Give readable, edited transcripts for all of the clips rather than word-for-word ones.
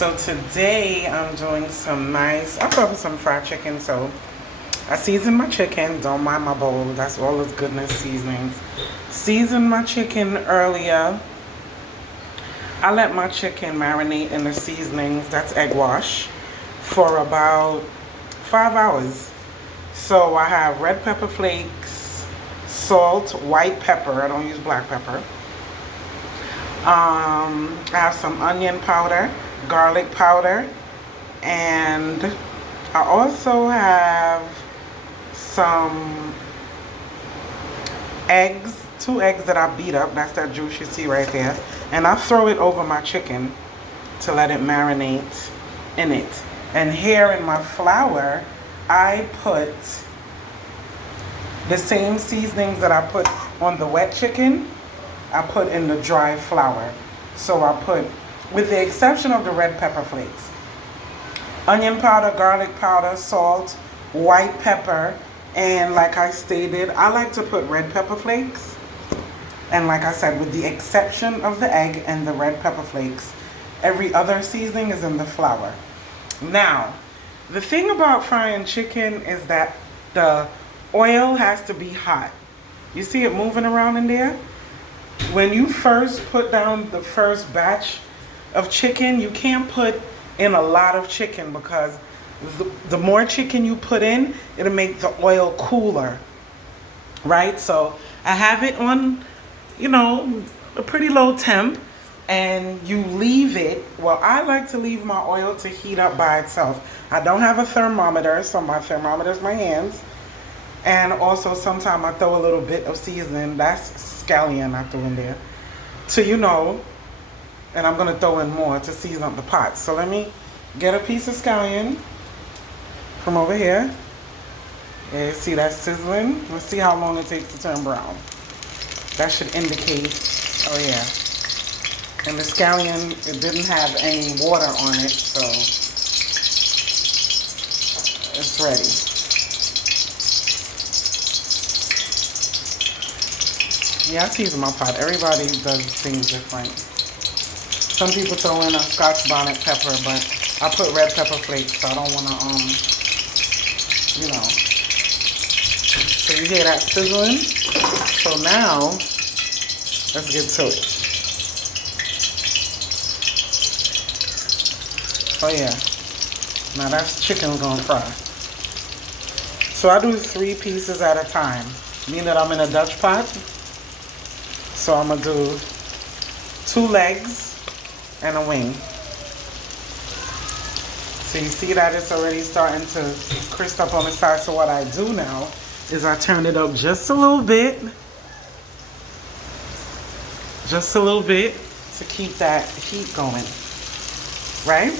So today I'm doing I thought of some fried chicken. So I seasoned my chicken, don't mind my bowl, that's all this goodness seasonings. Seasoned my chicken earlier. I let my chicken marinate in the seasonings, that's egg wash, for about 5 hours. So I have red pepper flakes, salt, white pepper, I don't use black pepper. I have some onion powder, garlic powder, and I also have some eggs, 2 eggs that I beat up. That's that juice you see right there. And I throw it over my chicken to let it marinate in it. And here in my flour, I put the same seasonings that I put on the wet chicken, I put in the dry flour. So I put, with the exception of the red pepper flakes, onion powder, garlic powder, salt, white pepper, and like I stated, I like to put red pepper flakes. And like I said, with the exception of the egg and the red pepper flakes, every other seasoning is in the flour. Now, the thing about frying chicken is that the oil has to be hot. You see it moving around in there? When you first put down the first batch of chicken, you can't put in a lot of chicken because the more chicken you put in, it'll make the oil cooler, right? So I have it on, a pretty low temp, and you leave it. Well, I like to leave my oil to heat up by itself. I don't have a thermometer, so my thermometer is my hands. And also sometimes I throw a little bit of seasoning, that's scallion I throw in there, and I'm gonna throw in more to season up the pot. So let me get a piece of scallion from over here. And see that sizzling? Let's see how long it takes to turn brown. That should indicate, oh yeah. And the scallion, it didn't have any water on it, so it's ready. Yeah, I season my pot. Everybody does things different. Some people throw in a Scotch bonnet pepper, but I put red pepper flakes, so I don't want to, So you hear that sizzling? So now, let's get to it. Oh yeah. Now that's chicken gonna fry. So I do 3 pieces at a time. Meaning that I'm in a Dutch pot. So I'm gonna do 2 legs and a wing. So you see that it's already starting to crisp up on the side. So what I do now is I turn it up just a little bit. Just a little bit to keep that heat going, right?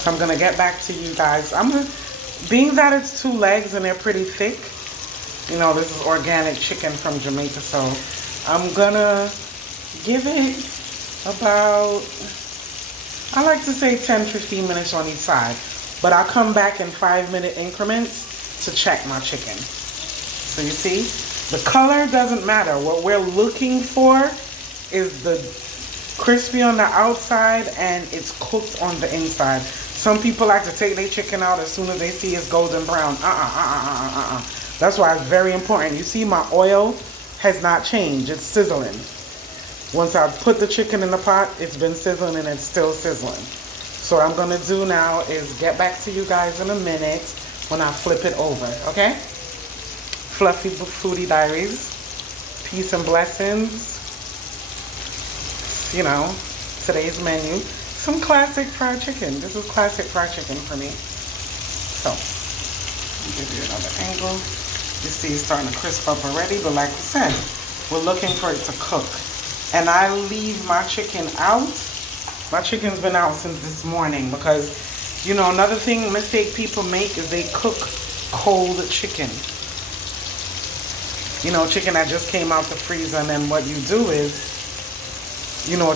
So I'm gonna get back to you guys. Being that it's 2 legs and they're pretty thick, this is organic chicken from Jamaica, so I'm gonna give it about, I like to say 10-15 minutes on each side, but I'll come back in 5-minute increments to check my chicken. So you see, the color doesn't matter. What we're looking for is the crispy on the outside and it's cooked on the inside. Some people like to take their chicken out as soon as they see it's golden brown. That's why it's very important. You see my oil has not changed. It's sizzling. Once I put the chicken in the pot, it's been sizzling and it's still sizzling. So what I'm going to do now is get back to you guys in a minute when I flip it over, okay? Fluffy Foodie Diaries. Peace and blessings. Today's menu. Some classic fried chicken. This is classic fried chicken for me. So, I'll give you another angle. You see it's starting to crisp up already, but like I said, we're looking for it to cook. And I leave my chicken out. My chicken's been out since this morning because, another mistake people make is they cook cold chicken. Chicken that just came out the freezer, and then what you do is,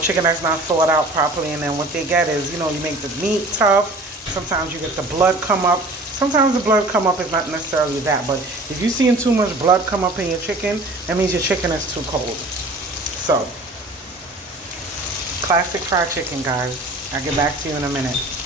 chicken that's not thawed out properly, and then what they get is, you make the meat tough. Sometimes you get the blood come up. Sometimes the blood come up is not necessarily that, but if you're seeing too much blood come up in your chicken, that means your chicken is too cold. So, classic fried chicken, guys. I'll get back to you in a minute.